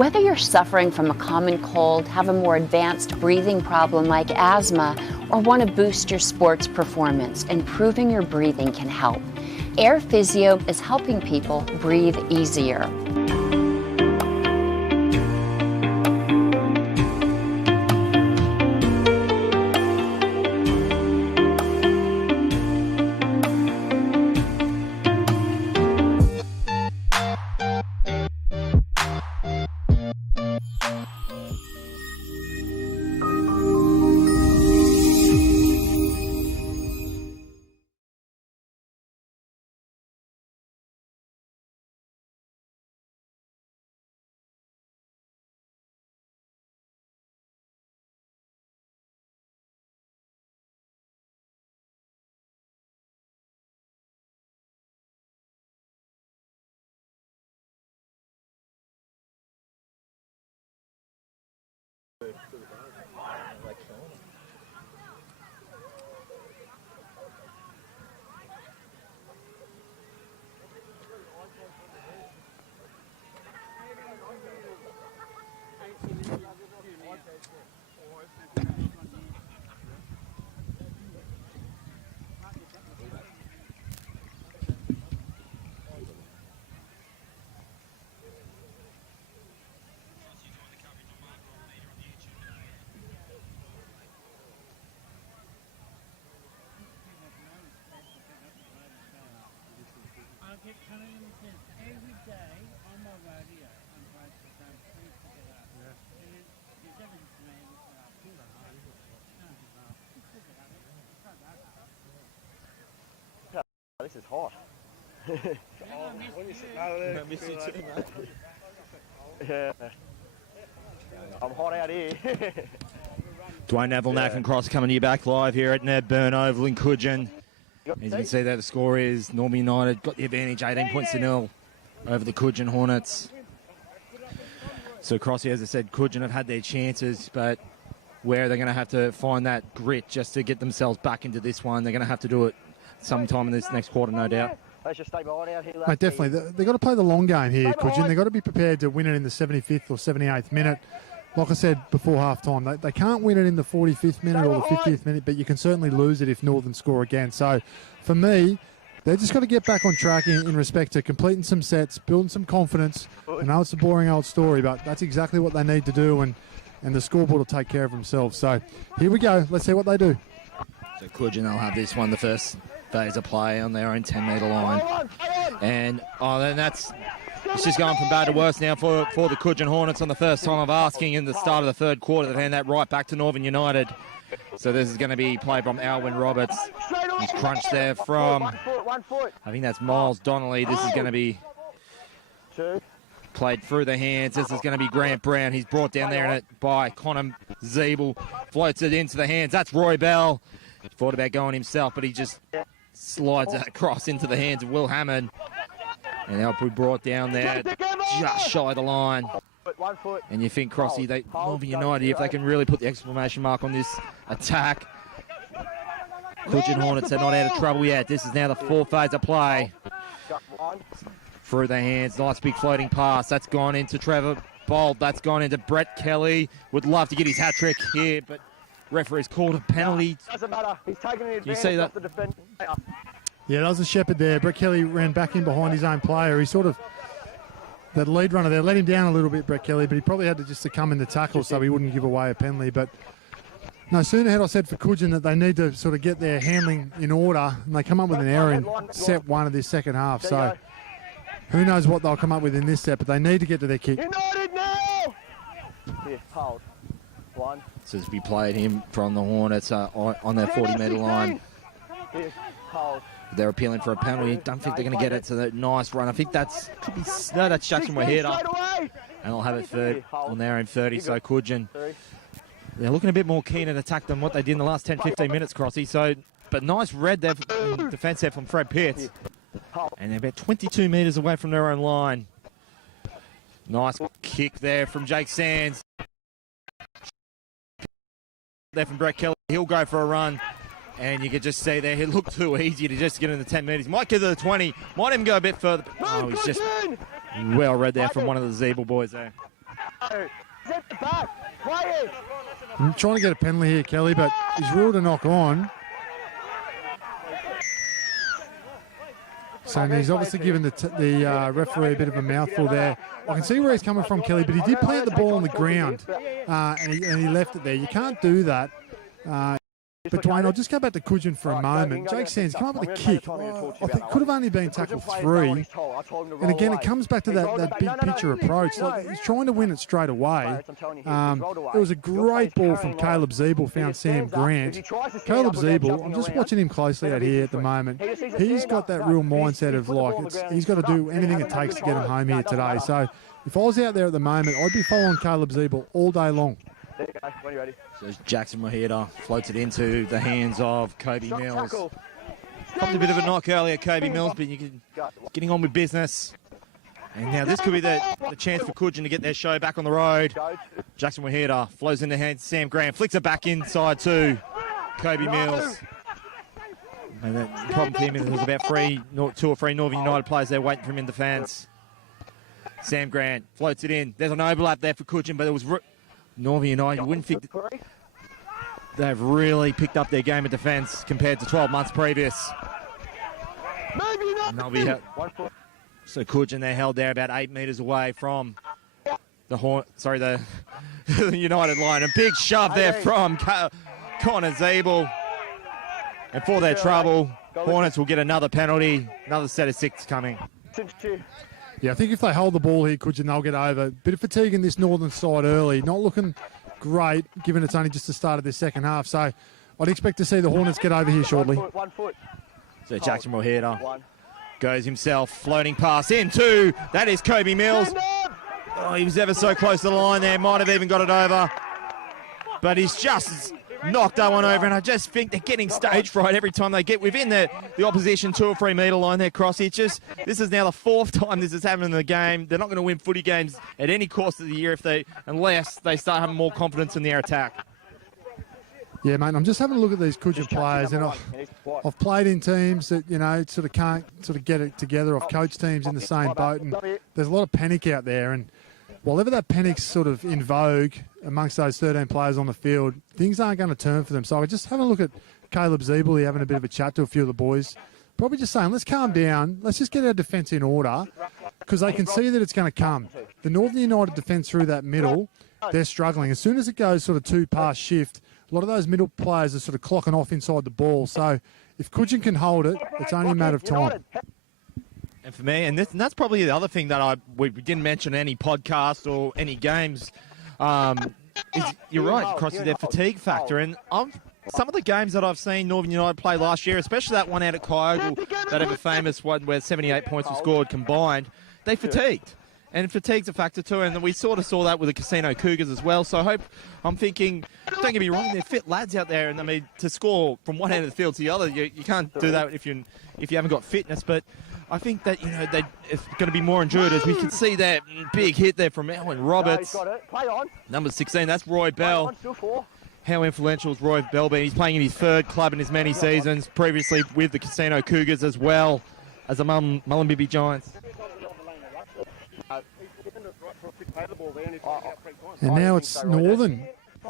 Whether you're suffering from a common cold, have a more advanced breathing problem like asthma, or want to boost your sports performance, improving your breathing can help. Air Physio is helping people breathe easier. Every day on my radio, I'm trying to please pick it up. Yeah. And it's everything to me. This is hot. I miss you too, mate. Yeah. I'm hot out here. Dwayne Neville, and Cross coming to you back live here at Nedburn Oval in Cudgen. As you can see there, the score is Northern United got the advantage, 18 points to 0 over the Cudgen Hornets. So Crossy, as I said, Cudgen have had their chances, but where they're going to have to find that grit just to get themselves back into this one. They're going to have to do it sometime in this next quarter, no doubt. Mate, definitely. They've got to play the long game here, Cudgen. They've got to be prepared to win it in the 75th or 78th minute. Like I said before half-time, they can't win it in the 45th minute or the 50th minute, but you can certainly lose it if Northern score again. So, for me, they've just got to get back on track in respect to completing some sets, building some confidence. I know it's a boring old story, but that's exactly what they need to do, and the scoreboard will take care of themselves. So, here we go. Let's see what they do. So, Cudgen, they'll have this one, the first phase of play on their own 10-metre line. And, then that's... It's just going from bad to worse now for the Cudgen Hornets on the first time of asking in the start of the third quarter. They've handed that right back to Northern United. So this is going to be played from Alwyn Roberts. He's crunched there from, I think that's Miles Donnelly. This is going to be played through the hands. This is going to be Grant Brown. He's brought down there by Connor Zeeble. Floats it into the hands. That's Roy Bell. He thought about going himself, but he just slides that across into the hands of Will Hammond. And they'll be brought down there just shy of the line. And you think, Crossy, Northern United, if they can really put the exclamation mark on this attack. Cudgen Hornets, they're not out of trouble yet. This is now the fourth phase of play. Through the hands, nice big floating pass. That's gone into Trevor Bolt. That's gone into Brett Kelly. Would love to get his hat-trick here, but referee's called a penalty. Doesn't matter. He's taking an You see that? the defender. Yeah, that was a shepherd there. Brett Kelly ran back in behind his own player. He sort of, that lead runner there, let him down a little bit, Brett Kelly, but he probably had to just to come in the tackle so he wouldn't give away a penalty. But no sooner had I said for Cudgen that they need to sort of get their handling in order, and they come up with an error in set one of this second half. So who knows what they'll come up with in this set, but they need to get to their kick. United now! Here, hold. One. So as we played him from the Hornets on their 40-metre line. Here, hold. They're appealing for a penalty. Don't think they're going to get it to the nice run. I think that's Jackson Waheda. And they'll have it third on their own 30. So Cudgen, they're looking a bit more keen at attack than what they did in the last 10-15 minutes, Crossy. So, but nice red there, defence there from Fred Pitts. And they're about 22 metres away from their own line. Nice kick there from Jake Sands. There from Brett Kelly. He'll go for a run. And you could just see there, it looked too easy to just get in the 10 metres. Might get to the 20, might even go a bit further. Oh, he's just well read there from one of the Zeeble boys there. He's at the back. Play it. I'm trying to get a penalty here, Kelly, but he's ruled a knock on. So he's obviously given the referee a bit of a mouthful there. I can see where he's coming from, Kelly, but he did plant the ball on the ground and he left it there. You can't do that. But Dwayne, I'll just go back to Cudgen for a moment. Jake Sands come up with a kick. I think could have only been tackled 3. And again, it comes back to that big picture approach. Like, he's trying to win it straight away. It was a great ball from Caleb Zeeble, found Sam Grant. Caleb Zeeble, I'm just watching him closely out here at the moment. He's got that real mindset of like, he's got to do anything it takes to get him home here today. So if I was out there at the moment, I'd be following Caleb Zeeble all day long. There you go, when you're ready. So Jackson Maheda floats it into the hands of Kobe Mills. Probably a bit of a knock earlier, Kobe Mills, but getting on with business. And now this could be the chance for Cudgen to get their show back on the road. Jackson Maheda flows in the hands of Sam Graham, flicks it back inside to Kobe Mills. And the problem for him is there's about 2 or 3 Northern United players there waiting for him in defence. Sam Grant floats it in. There's an overlap there for Cudgen, but it was Northern United. You wouldn't think they've really picked up their game of defence compared to 12 months previous. So Cudgen, they're held there about 8 metres away from the United line. A big shove there from Connor Zeeble. And for their trouble, Hornets will get another penalty. Another set of 6 coming. Yeah, I think if they hold the ball here, Cudgen, they'll get over. Bit of fatigue in this northern side early. Not looking great, given it's only just the start of this second half. So I'd expect to see the Hornets get over here shortly. 1 foot. So Jackson Maheda goes himself, floating pass into. That is Kobe Mills. Oh, he was ever so close to the line there. Might have even got it over. But he's just knocked that one over, and I just think they're getting stage fright every time they get within the opposition 2 or 3 metre line there, Crossy. This is now the 4th time this has happened in the game. They're not going to win footy games at any course of the year unless they start having more confidence in their attack. Yeah, mate, I'm just having a look at these Cudgen players, and I've played in teams that, sort of can't sort of get it together. I've coached teams in the same boat, and there's a lot of panic out there, and while ever that panic's sort of in vogue amongst those 13 players on the field, things aren't going to turn for them. So I just having a look at Caleb Zeeble, here having a bit of a chat to a few of the boys. Probably just saying, let's calm down. Let's just get our defence in order, because they can see that it's going to come. The Northern United defence through that middle, they're struggling. As soon as it goes sort of 2-pass shift, a lot of those middle players are sort of clocking off inside the ball. So if Cudgen can hold it, it's only a matter of time. And for me, and that's probably the other thing that we didn't mention in any podcast or any games, is you're right, Crossy, their fatigue factor. And some of the games that I've seen Northern United play last year, especially that one out at Kyogle, that ever famous one where 78 points were scored combined, they fatigued. And fatigue's a factor too, and we sort of saw that with the Casino Cougars as well. So I'm thinking, don't get me wrong, they're fit lads out there, and I mean, to score from one end of the field to the other, you can't do that if you haven't got fitness. But I think that it's going to be more endured, as we can see that big hit there from Alan Roberts. Number 16, that's Roy Bell. How influential has Roy Bell been? He's playing in his 3rd club in as many seasons, previously with the Casino Cougars as well as the Mullumbimby Giants. And now it's Northern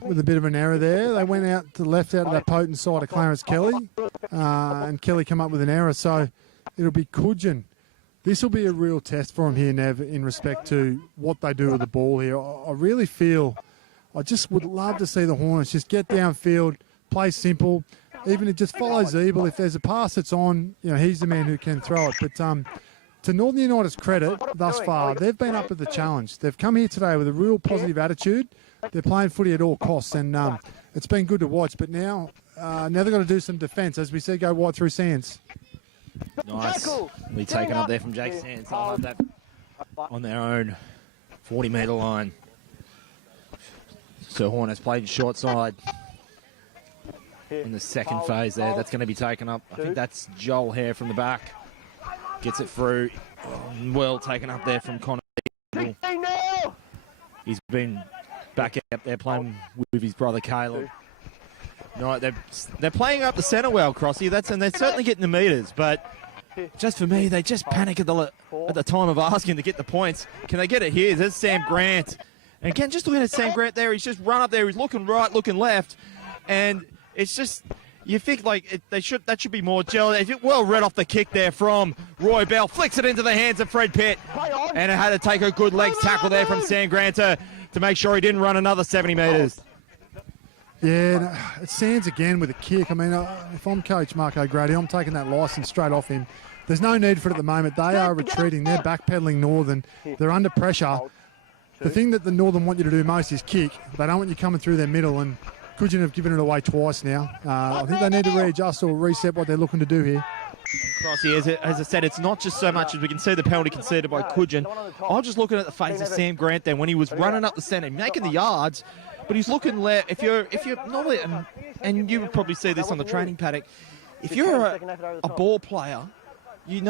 with a bit of an error there. They went out to the left out of that potent side of Clarence Kelly, and Kelly come up with an error. So it'll be Cudgen. This will be a real test for him here, Nev, in respect to what they do with the ball here. I really feel, I just would love to see the Hornets just get downfield, play simple, even to just follow Zeeble. If there's a pass that's on, he's the man who can throw it. But to Northern United's credit, thus far, they've been up to the challenge. They've come here today with a real positive attitude. They're playing footy at all costs, and it's been good to watch. But now they've got to do some defence, as we said, go wide through Sands. Nice. We taken up there from Jake Sands. They'll have that on their own 40-metre line. So Hornets played short side in the second phase there. That's going to be taken up. I think that's Joel Hare from the back. Gets it through. Well taken up there from Connor. He's been back up there playing with his brother Caleb. No, they're playing up the centre well, Crossy. And they're certainly getting the metres, but just for me, they just panic at the time of asking to get the points. Can they get it here? There's Sam Grant, And again, just looking at Sam Grant there, he's just run up there, he's looking right, looking left, and it's just, you think like that should be more gel. They did well read off the kick there from Roy Bell, flicks it into the hands of Fred Pitt, and it had to take a good legs tackle there from Sam Grant to make sure he didn't run another 70 metres. Yeah, it Sands again with a kick. I mean, if I'm Coach Mark O'Grady, I'm taking that licence straight off him. There's no need for it at the moment. They are retreating. They're backpedaling Northern. They're under pressure. The thing that the Northern want you to do most is kick. They don't want you coming through their middle, and Cudgen have given it away twice now. I think they need to readjust or reset what they're looking to do here. Crossy, as I said, it's not just so much as we can see the penalty conceded by Cudgen. I was just looking at the face of Sam Grant then when he was running up the centre, making the yards, but he's looking left. If you're normally, and you would probably see this on the training paddock, if you're a ball player, you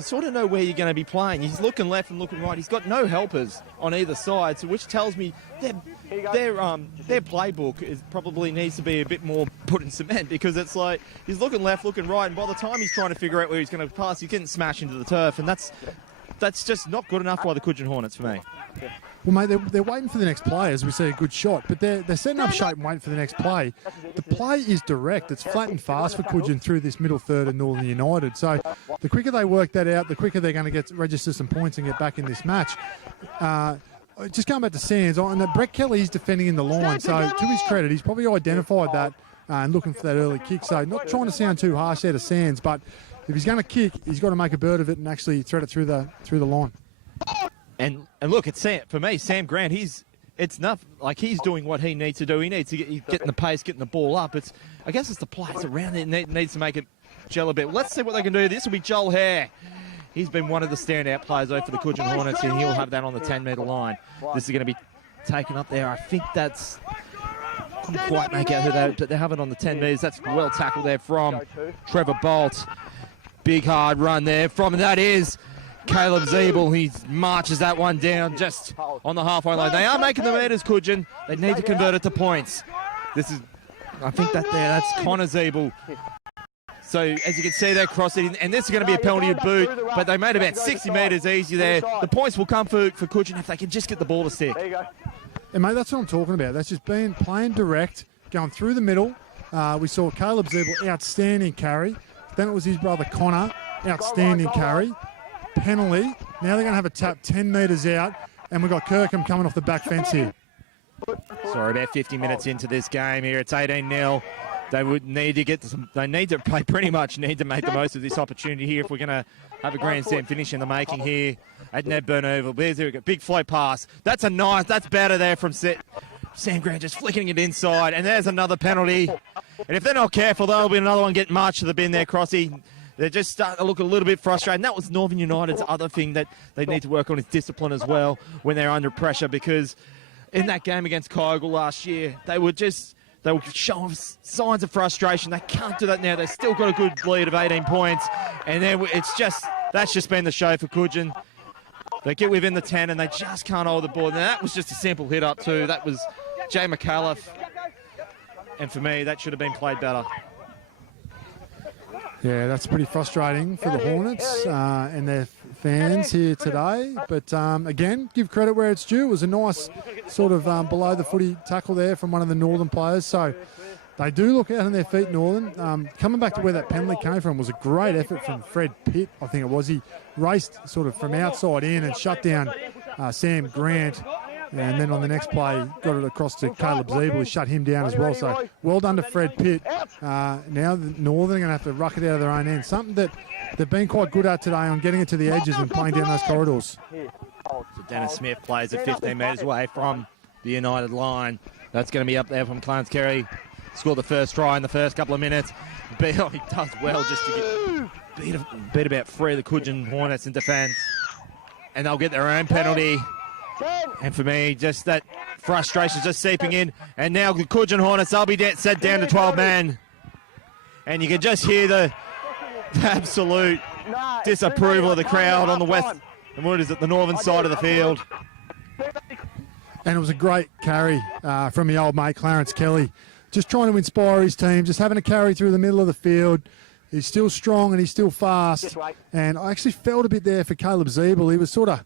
sort of know where you're going to be playing. He's looking left and looking right. He's got no helpers on either side, so which tells me their playbook probably needs to be a bit more put in cement, because it's like he's looking left, looking right, and by the time he's trying to figure out where he's going to pass, he's getting smashed into the turf, and that's just not good enough by the Cudgen Hornets for me. Well, mate, they're waiting for the next play as we see a good shot, but they're setting up shape and waiting for the next play. The play is direct. It's flat and fast for Cudgen through this middle third of Northern United. So the quicker they work that out, the quicker they're going to register some points and get back in this match. Just going back to Sands, and Brett Kelly is defending in the line, so to his credit, he's probably identified that and looking for that early kick. So not trying to sound too harsh there to Sands, but if he's going to kick, he's got to make a bird of it and actually thread it through the line. And look, it's for me, Sam Grant, he's doing what he needs to do. He needs to getting the pace, getting the ball up. I guess it's the players around it needs to make it gel a bit. Let's see what they can do. This will be Joel Hare. He's been one of the standout players though for the Cudgen Hornets, and he'll have that on the 10-metre line. This is going to be taken up there. I think couldn't quite make out who they have it on the 10 metres. That's well tackled there from Trevor Bolt. Big hard run there from, and that is Caleb Zeeble. He marches that one down just on the halfway line. They are making the metres, Cudgen. They need to convert it to points. I think that's Connor Zeeble. So as you can see, they're crossing, and this is going to be a penalty to boot, but they made about 60 metres easy there. The points will come for Cudgen if they can just get the ball to stick. And mate, that's what I'm talking about. That's just playing direct, going through the middle. We saw Caleb Zeeble, outstanding carry. Then it was his brother Connor, outstanding carry. Penalty. Now they're going to have a tap 10 metres out, and we've got Kirkham coming off the back fence here. Sorry, about 50 minutes into this game here. It's 18-0. They would need to get some. They need to play. Pretty much need to make the most of this opportunity here if we're going to have a grandstand finish in the making here at Ned Burnover. There's a big float pass. That's better there from Sam Grant, just flicking it inside, and there's another penalty. And if they're not careful, there'll be another one getting marched to the bin there, Crossy. They're just starting to look a little bit frustrated. And that was Northern United's other thing that they need to work on is discipline as well when they're under pressure, because in that game against Kyogle last year, they were showing signs of frustration. They can't do that now. They've still got a good lead of 18 points. And then that's just been the show for Cudgen. They get within the 10 and they just can't hold the ball. And that was just a simple hit up too. That was Jay McAuliffe. And for me, that should have been played better. Yeah, that's pretty frustrating for the Hornets and their fans here today. But again, give credit where it's due. It was a nice sort of below the footy tackle there from one of the Northern players. So they do look out on their feet, Northern. Coming back to where that penalty came from was a great effort from Fred Pitt, I think it was. He raced sort of from outside in and shut down Sam Grant. And then on the next play, got it across to Caleb Zeeble, who shut him down as well. So well done to Fred Pitt. Now the Northern are going to have to ruck it out of their own end. Something that they've been quite good at today on getting it to the edges and playing down those corridors. So Dennis Smith plays at 15 metres away from the United line. That's going to be up there from Clarence Carey. Scored the first try in the first couple of minutes. He does well just to beat about three of the Cudgen Hornets in defence. And they'll get their own penalty. And for me, just that frustration just seeping in. And now the Cudgen Hornets, they'll be set down to 12 men. And you can just hear the absolute disapproval of the crowd on the west, and what is it, the northern side of the field. And it was a great carry from the old mate, Clarence Kelly. Just trying to inspire his team, just having a carry through the middle of the field. He's still strong and he's still fast. And I actually felt a bit there for Caleb Zeeble. He was sort of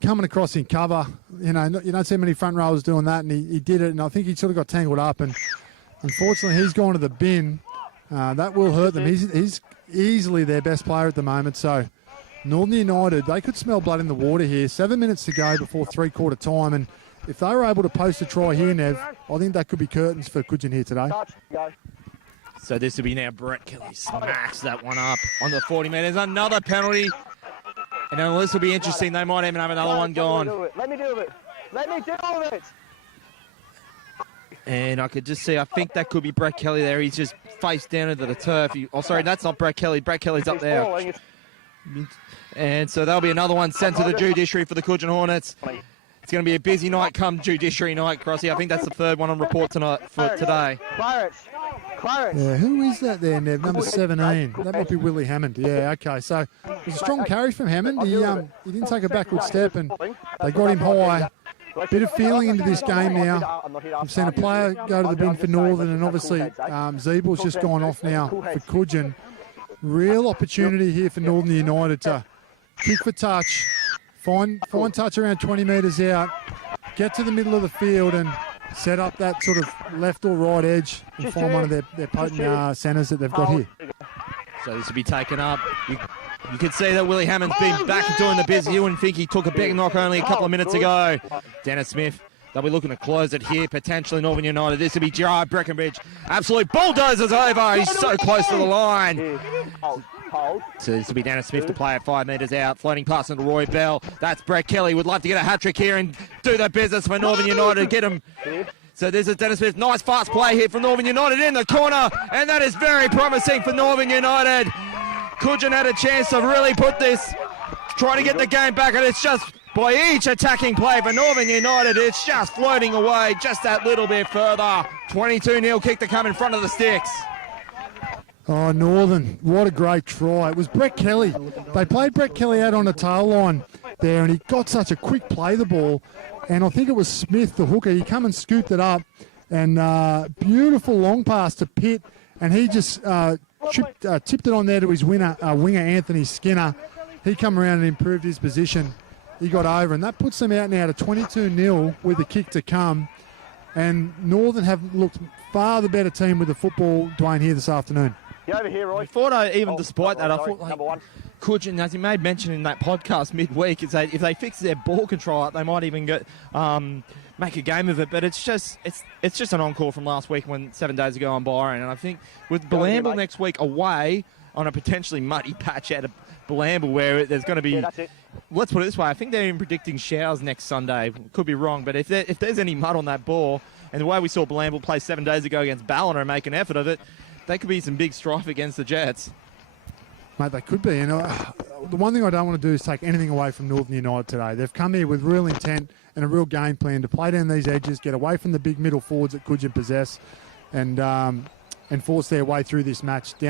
coming across in cover. You know, you don't see many front rowers doing that, and he did it, and I think he sort of got tangled up, and unfortunately he's gone to the bin. That will hurt them. He's easily their best player at the moment, so Northern United, they could smell blood in the water here. 7 minutes to go before three-quarter time, and if they were able to post a try here, Nev, I think that could be curtains for Cudgen here today. So this will be now Brett Kelly smacks that one up on the 40 metres. Another penalty. And then this will be interesting. They might even have another one gone. Let me do it. Let me do it. And I could just see, I think that could be Brett Kelly there. He's just face down into the turf. Oh, sorry, that's not Brett Kelly. Brett Kelly's up there. And so there'll be another one sent to the judiciary for the Cudgen Hornets. It's going to be a busy night come judiciary night, Crossy. I think that's the third one on report tonight for today. Yeah, who is that there, Nev? Number 17. That might be Willie Hammond. Yeah, okay. So it was a strong carry from Hammond. He didn't take a backward step, and they got him high. Bit of feeling into this game now. I've seen a player go to the bin for Northern, and obviously Zeebel's just gone off now for Cudgen. Real opportunity here for Northern United to kick for touch, find touch around 20 metres out, get to the middle of the field and set up that sort of left or right edge and find one of their potent centres that they've got here. So this will be taken up. You could see that Willie Hammond's been back and doing the busy. You wouldn't think he took a big knock only a couple of minutes ago. Dennis Smith, they'll be looking to close it here, potentially Northern United. This will be Gerard Breckenridge. Absolute bulldozers over. He's so close to the line. So this will be Dennis Smith to play at 5 metres out. Floating pass into Roy Bell. That's Brett Kelly. Would love to get a hat-trick here and do the business for Northern United. Get him. So this is Dennis Smith. Nice fast play here from Northern United in the corner. And that is very promising for Northern United. Cudgen had a chance to really put this, try to get the game back, and it's just by each attacking play for Northern United, it's just floating away just that little bit further. 22-0 kick to come in front of the sticks. Oh, Northern, what a great try. It was Brett Kelly. They played Brett Kelly out on the tail line there, and he got such a quick play the ball. And I think it was Smith, the hooker. He come and scooped it up, and beautiful long pass to Pitt, and he just tipped it on there to his winger Anthony Skinner. He come around and improved his position. He got over, and that puts them out now to 22-0 with the kick to come. And Northern have looked far the better team with the football, Dwayne, here this afternoon. Get over here, Roy. I thought despite that, I thought like Cudgen, as he made mention in that podcast midweek, is that if they fix their ball control, they might even get make a game of it. But it's just an encore from last week when 7 days ago on Byron. And I think with Blamble next week away on a potentially muddy patch out of Blamble where there's going to be, let's put it this way, I think they're even predicting showers next Sunday. Could be wrong, but if there's any mud on that ball, and the way we saw Blamble play 7 days ago against Ballina and make an effort of it, they could be some big strife against the Jets. Mate, they could be. You know, the one thing I don't want to do is take anything away from Northern United today. They've come here with real intent and a real game plan to play down these edges, get away from the big middle forwards that Cudgen possess, and force their way through this match down